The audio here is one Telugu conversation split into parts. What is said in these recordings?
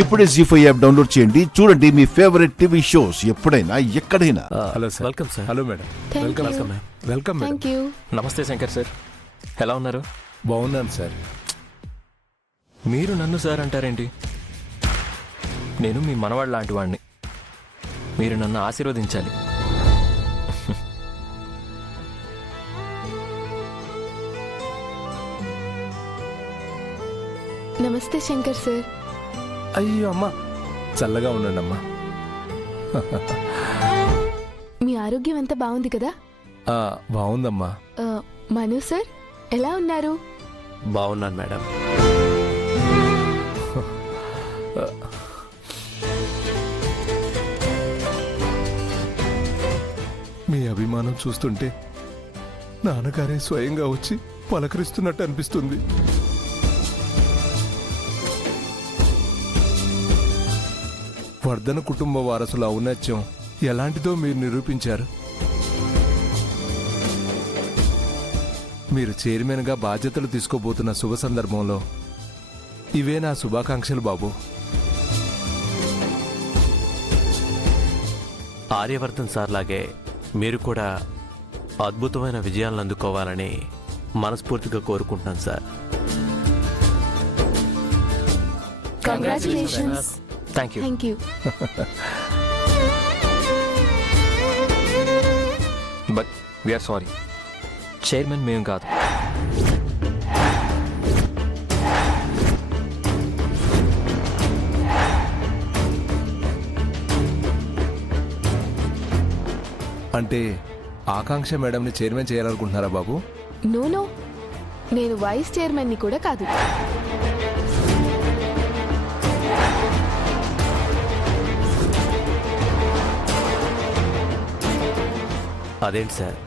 ఇప్పుడే జీ5 యాప్ డౌన్లోడ్ చేయండి. చూడండి మీ ఫేవరెట్ టీవీ షోస్ ఎప్పుడైనా ఎక్కడైనా. Hello sir. Welcome sir. Hello madam. Thank you. Welcome madam. Thank you. నమస్తే శంకర్ సార్, ఎలా ఉన్నారు? బాగున్నాను సార్. మీరు నన్ను సార్ అంటారేంటి? నేను మీ మనవాళ్ళ లాంటి వాడిని. మీరు నన్ను ఆశీర్వదించాలి. నమస్తే శంకర్ సార్. అయ్యో అమ్మా, చల్లగా ఉండండి అమ్మా. మీ ఆరోగ్యం ఎంత బాగుంది కదా? బాగుందమ్మా. మను సార్ ఎలా ఉన్నారు? బాగున్నాను మేడం. మీ అభిమానం చూస్తుంటే నాన్నగారే స్వయంగా వచ్చి పలకరిస్తున్నట్టు అనిపిస్తుంది. వర్ధన కుటుంబ వారసుల ఔన్నత్యం ఎలాంటిదో మీరు నిరూపించారు. మీరు చైర్మన్గా బాధ్యతలు తీసుకోబోతున్న శుభ సందర్భంలో ఇవే నా శుభాకాంక్షలు బాబు. ఆర్యవర్ధన్ సార్ లాగే మీరు కూడా అద్భుతమైన విజయాలను అందుకోవాలని మనస్ఫూర్తిగా కోరుకుంటున్నాను sir. Congratulations. Thank you. Thank you. But we're sorry, chairman మేము కాదు. అంటే ఆకాంక్ష మేడంని చైర్మన్ చేయాలనుకుంటున్నారా బాబు? నో, నేను వైస్ చైర్మన్ ని కూడా కాదు. అదేంటి సార్,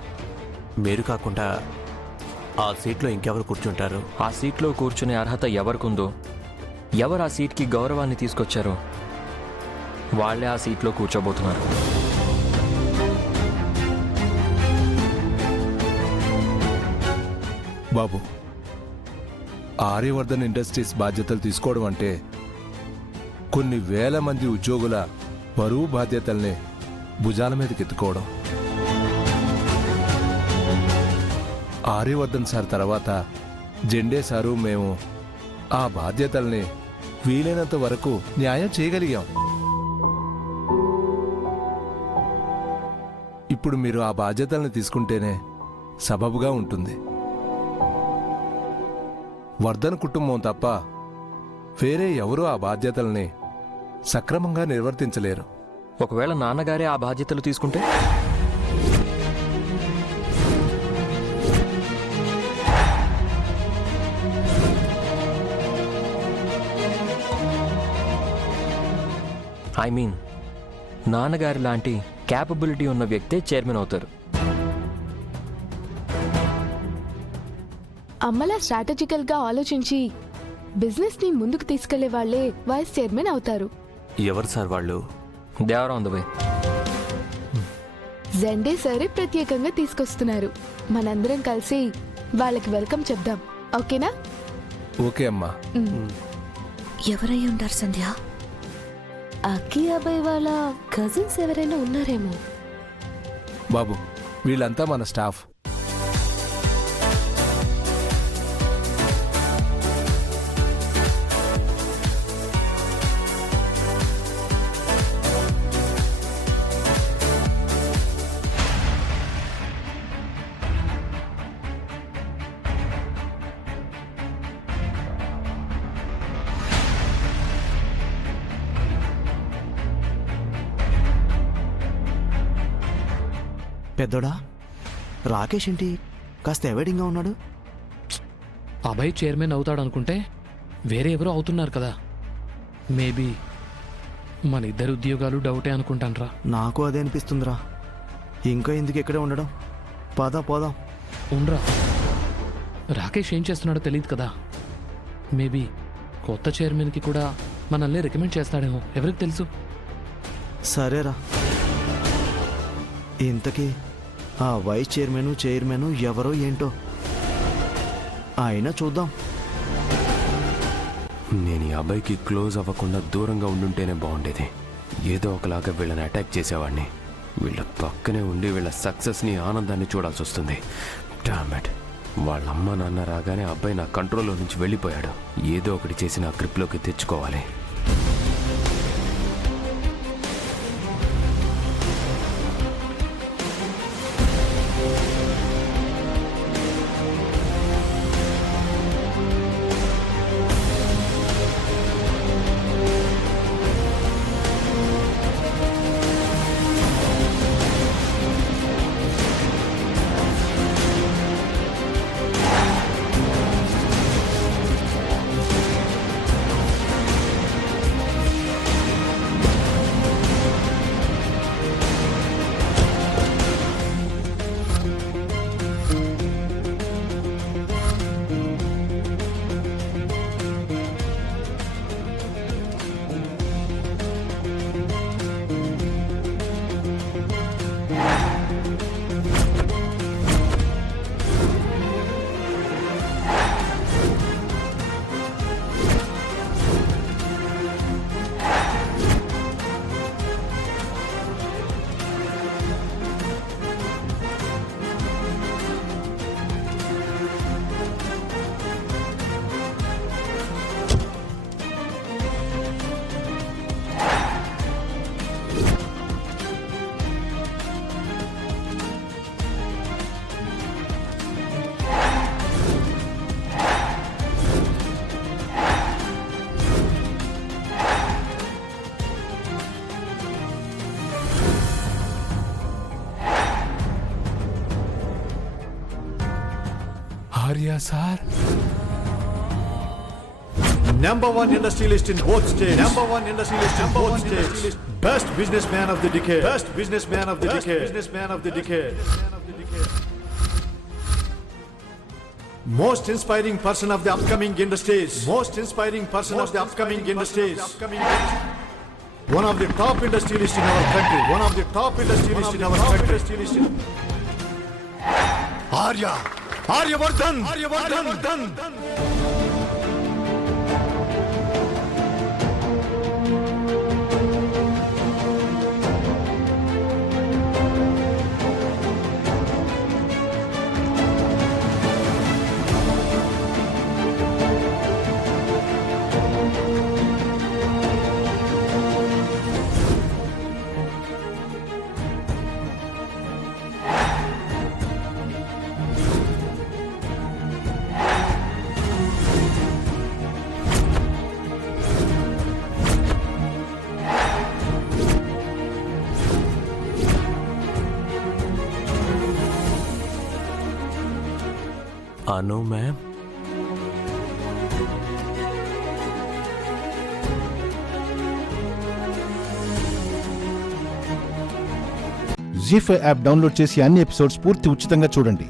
మీరు కాకుండా ఆ సీట్లో ఇంకెవరు కూర్చుంటారు? ఆ సీట్లో కూర్చునే అర్హత ఎవరికుందో, ఎవరు ఆ సీట్కి గౌరవాన్ని తీసుకొచ్చారో వాళ్ళే ఆ సీట్లో కూర్చోబోతున్నారు. బాబు, ఆర్యవర్ధన్ ఇండస్ట్రీస్ బాధ్యతలు తీసుకోవడం అంటే కొన్ని వేల మంది ఉద్యోగుల బరువు బాధ్యతల్ని భుజాల మీదకి ఎత్తుకోవడం. ఆర్యవర్ధన్ సార్ తర్వాత జెండే సారు మేము ఆ బాధ్యతల్ని వీలైనంత వరకు న్యాయం చేయగలిగాం. ఇప్పుడు మీరు ఆ బాధ్యతల్ని తీసుకుంటేనే సబబుగా ఉంటుంది. వర్ధన్ కుటుంబం తప్ప వేరే ఎవరూ ఆ బాధ్యతల్ని సక్రమంగా నిర్వర్తించలేరు. ఒకవేళ నాన్నగారే ఆ బాధ్యతలు తీసుకుంటే నాన్నగారి లాంటి క్యాపబిలిటీ ఉన్న వ్యక్తే చైర్మన్ అవుతారు. అమ్మలా స్ట్రాటజికల్ గా ఆలోచించి బిజినెస్ ని ముందుకు తీసుకెళ్లే వాళ్లే వైస్ చైర్మన్ అవుతారు. ఎవరు సార్ వాళ్ళు? They are on the way. Jende సరే ప్రత్యేకంగా తీసుకొస్తున్నారు. మనందరం కలిసి వాళ్ళకి వెల్కమ్ చెప్దాం. ఓకేనా? ఓకే అమ్మా. ఎవరై ఉంటారు సంధ్య? అక్కి అబ్బాయి వాళ్ళ కజిన్స్ ఎవరైనా ఉన్నారేమో. బాబు, వీళ్ళంతా మన స్టాఫ్. పెద్దోడా, రాకేష్ ఏంటి కాస్త అవాయిడింగ్గా ఉన్నాడు? అభయ్ చైర్మన్ అవుతాడనుకుంటే వేరే ఎవరో అవుతున్నారు కదా. మేబీ మన ఇద్దరు ఉద్యోగాలు డౌటే అనుకుంటాన్రా. నాకు అదే అనిపిస్తుందిరా. ఇంకా ఎందుకు ఇక్కడే ఉండడం? పోదాం. ఉండ్రా, రాకేష్ ఏం చేస్తున్నాడో తెలియదు కదా. మేబీ కొత్త చైర్మన్కి కూడా మనల్ని రికమెండ్ చేస్తాడేమో, ఎవరికి తెలుసు. సరేరా, ఇంతకీ ఆ వైస్ చైర్మన్ ఎవరో ఏంటో అయినా చూద్దాం. నేను ఈ అబ్బాయికి క్లోజ్ అవ్వకుండా దూరంగా ఉండుంటేనే బాగుండేది. ఏదో ఒకలాగా వీళ్ళని అటాక్ చేసేవాడిని. వీళ్ళ పక్కనే ఉండి వీళ్ళ సక్సెస్ని, ఆనందాన్ని చూడాల్సి వస్తుంది. డామెట్, వాళ్ళ అమ్మ నాన్న రాగానే అబ్బాయి నా కంట్రోల్లో నుంచి వెళ్ళిపోయాడు. ఏదో ఒకటి చేసి నా గ్రిప్లోకి తెచ్చుకోవాలి. Arya sir, Number 1 industry list in both states. Number 1 industry list in both states. Best businessman of the decade. Best businessman of the decade. Businessman of the decade. Most inspiring person of the upcoming industries. Most inspiring person of the upcoming industries. One of the top industrialists in our country. One of the top industrialists in our country. Aryavardhan. Aryavardhan. Anu ma'am, జీ5 యాప్ డౌన్లోడ్ చేసి అన్ని ఎపిసోడ్స్ పూర్తి ఉచితంగా చూడండి.